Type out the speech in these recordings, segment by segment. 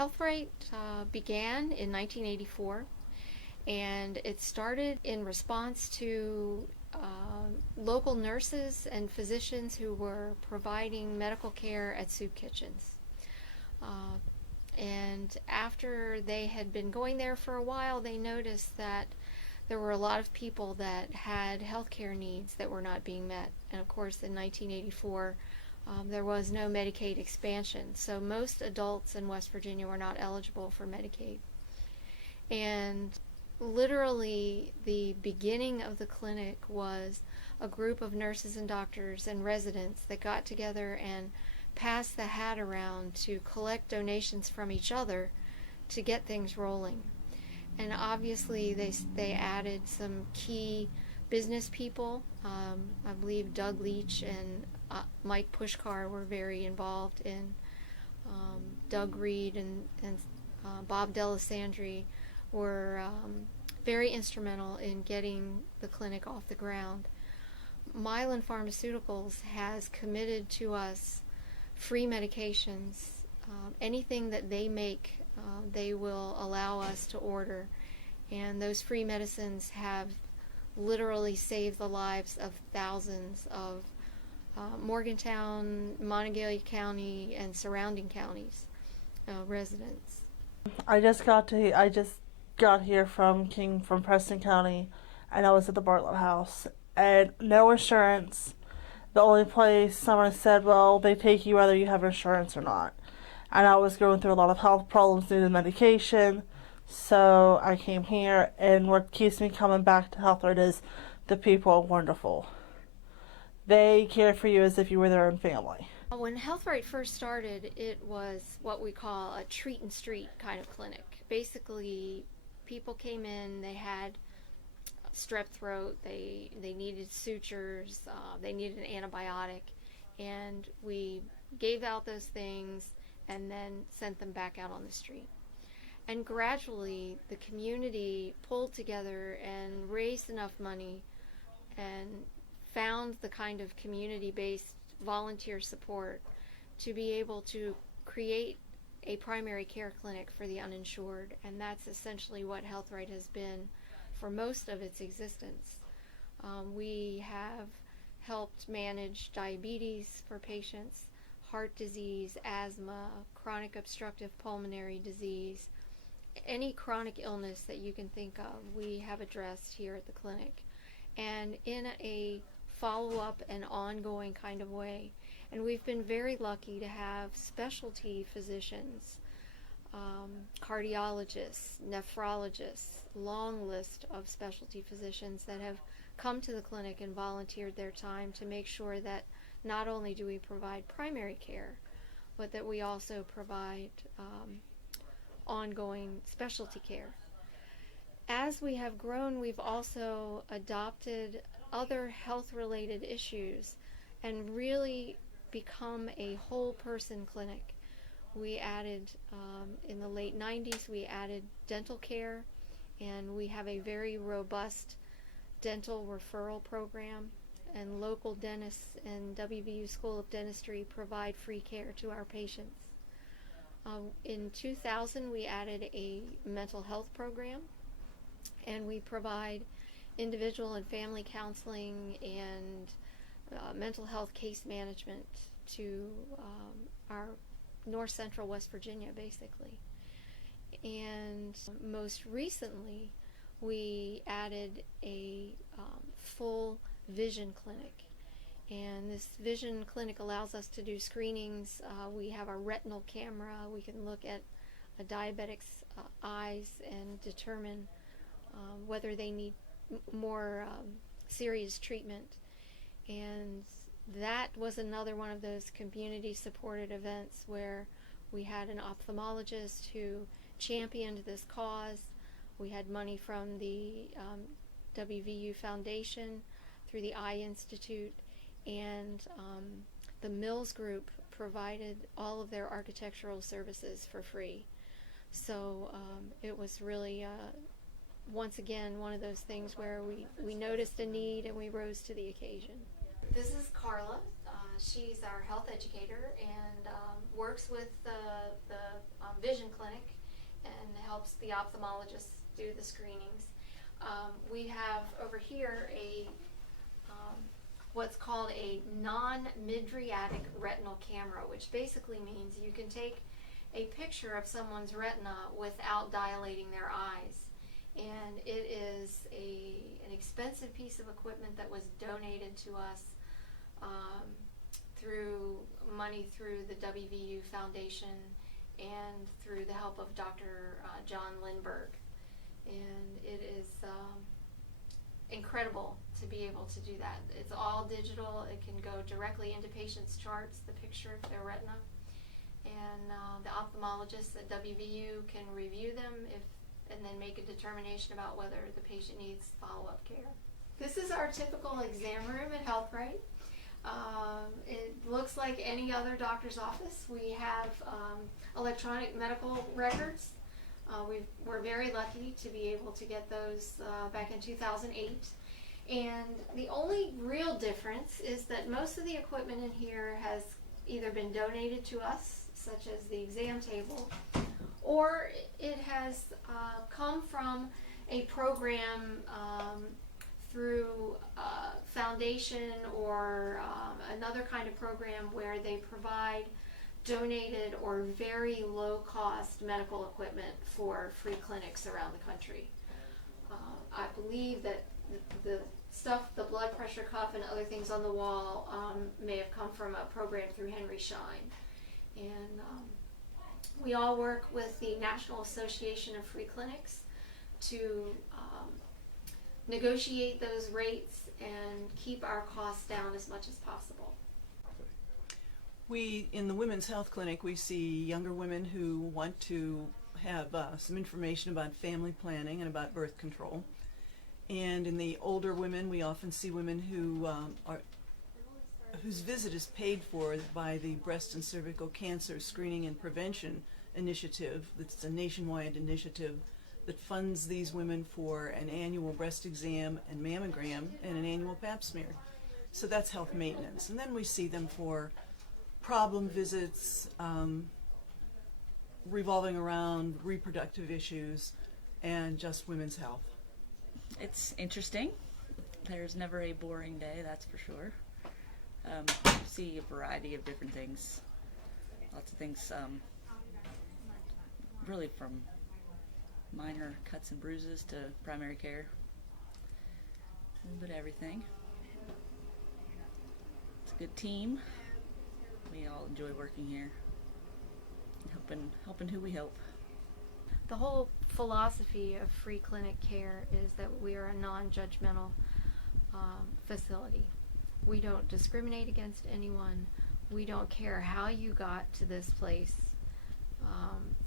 HealthRight began in 1984, and it started in response to local nurses and physicians who were providing medical care at soup kitchens. And after they had been going there for a while, they noticed that there were a lot of people that had healthcare needs that were not being met. And of course, in 1984, there was no Medicaid expansion, so most adults in West Virginia were not eligible for Medicaid. And literally, the beginning of the clinic was a group of nurses and doctors and residents that got together and passed the hat around to collect donations from each other to get things rolling. And obviously they added some key business people. I believe Doug Leach and Mike Pushkar were very involved in. Doug Reed and Bob Delisandri were very instrumental in getting the clinic off the ground. Mylan Pharmaceuticals has committed to us free medications. Anything that they make, they will allow us to order. And those free medicines have literally saved the lives of thousands of Morgantown, Montague County, and surrounding counties residents. I just got here from Preston County, and I was at the Bartlett House, and no insurance. The only place someone said, well, they take you whether you have insurance or not. And I was going through a lot of health problems, needed medication, so I came here, and what keeps me coming back to HealthRight is the people are wonderful. They care for you as if you were their own family. When HealthRight first started, it was what we call a treat and street kind of clinic. Basically, people came in, they had strep throat, they needed sutures, they needed an antibiotic, and we gave out those things and then sent them back out on the street. And gradually, the community pulled together and raised enough money and found the kind of community-based volunteer support to be able to create a primary care clinic for the uninsured. And that's essentially what HealthRight has been for most of its existence. We have helped manage diabetes for patients, heart disease, asthma, chronic obstructive pulmonary disease, any chronic illness that you can think of, we have addressed here at the clinic, and in a follow-up and ongoing kind of way. And we've been very lucky to have specialty physicians, cardiologists, nephrologists, long list of specialty physicians that have come to the clinic and volunteered their time to make sure that not only do we provide primary care, but that we also provide ongoing specialty care. As we have grown, we've also adopted other health-related issues and really become a whole person clinic. We added, in the late 90s, we added dental care, and we have a very robust dental referral program, and local dentists and WVU School of Dentistry provide free care to our patients. In 2000, we added a mental health program, and we provide individual and family counseling and mental health case management to our north central West Virginia, basically. And most recently, we added a full vision clinic. And this vision clinic allows us to do screenings. We have a retinal camera. We can look at a diabetic's eyes and determine whether they need more serious treatment. And that was another one of those community-supported events where we had an ophthalmologist who championed this cause. We had money from the WVU Foundation through the Eye Institute, and the Mills Group provided all of their architectural services for free. So it was really, once again, one of those things where we noticed a need and we rose to the occasion. This is Carla. She's our health educator and works with the vision clinic and helps the ophthalmologists do the screenings. We have over here what's called a non-mydriatic retinal camera, which basically means you can take a picture of someone's retina without dilating their eyes. And it is an expensive piece of equipment that was donated to us through money through the WVU Foundation and through the help of Dr. John Lindbergh. And it is incredible to be able to do that. It's all digital. It can go directly into patients' charts, the picture of their retina. And the ophthalmologists at WVU can review them and then make a determination about whether the patient needs follow-up care. This is our typical exam room at HealthRight. It looks like any other doctor's office. We have electronic medical records. We're very lucky to be able to get those back in 2008. And the only real difference is that most of the equipment in here has either been donated to us, such as the exam table, or it has come from a program through foundation or another kind of program where they provide donated or very low cost medical equipment for free clinics around the country. I believe that the stuff, the blood pressure cuff and other things on the wall may have come from a program through Henry Schein. And we all work with the National Association of Free Clinics to negotiate those rates and keep our costs down as much as possible. We, in the Women's Health Clinic, we see younger women who want to have some information about family planning and about birth control. And in the older women, we often see women who whose visit is paid for by the Breast and Cervical Cancer Screening and Prevention Initiative. It's a nationwide initiative that funds these women for an annual breast exam and mammogram and an annual pap smear. So that's health maintenance. And then we see them for problem visits revolving around reproductive issues and just women's health. It's interesting. There's never a boring day, that's for sure. See a variety of different things. Lots of things, really from minor cuts and bruises to primary care. A little bit of everything. It's a good team. We all enjoy working here. Helping who we help. The whole philosophy of free clinic care is that we are a non-judgmental facility. We don't discriminate against anyone. We don't care how you got to this place,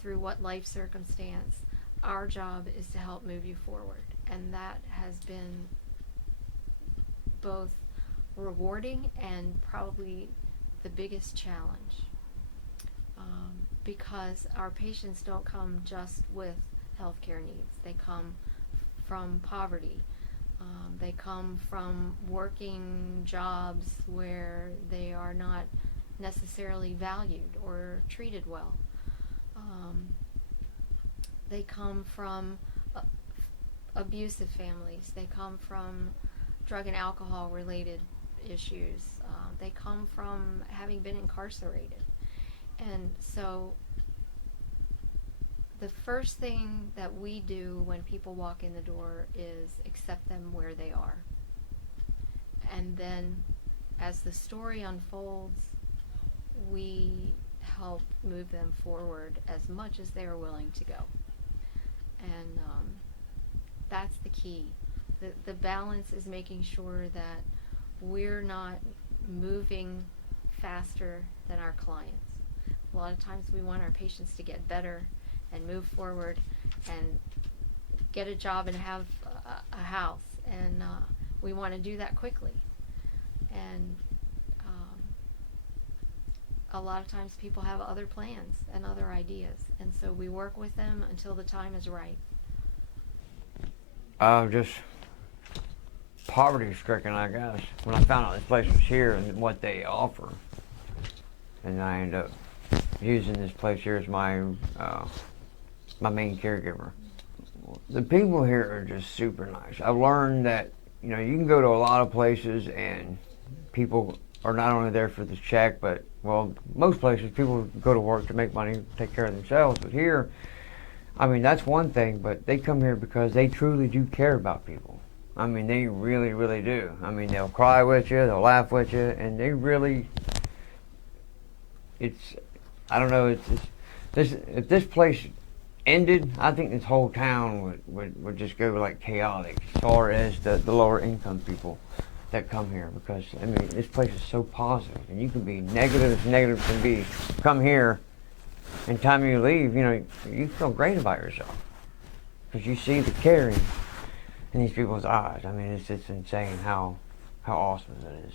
through what life circumstance. Our job is to help move you forward, and that has been both rewarding and probably the biggest challenge, because our patients don't come just with healthcare needs. They come from poverty. They come from working jobs where they are not necessarily valued or treated well. They come from abusive families. They come from drug and alcohol related issues. They come from having been incarcerated. And so the first thing that we do when people walk in the door is accept them where they are. And then as the story unfolds, we help move them forward as much as they are willing to go. And that's the key. The balance is making sure that we're not moving faster than our clients. A lot of times we want our patients to get better and move forward and get a job and have a house, and we want to do that quickly. And a lot of times people have other plans and other ideas, and so we work with them until the time is right. Just poverty stricken, I guess, when I found out this place was here and what they offer. And I ended up using this place here as my my main caregiver. The people here are just super nice. I've learned that, you know, you can go to a lot of places and people are not only there for the check, but, well, most places people go to work to make money, take care of themselves. But here, I mean, that's one thing, but they come here because they truly do care about people. I mean, they really, really do. I mean, they'll cry with you, they'll laugh with you, and they really, I don't know, if this place ended, I think this whole town would just go like chaotic as far as the lower income people that come here, because I mean this place is so positive, and you can be negative as negative can be. Come here, and time you leave, you know, you feel great about yourself because you see the caring in these people's eyes. I mean, it's insane how awesome it is.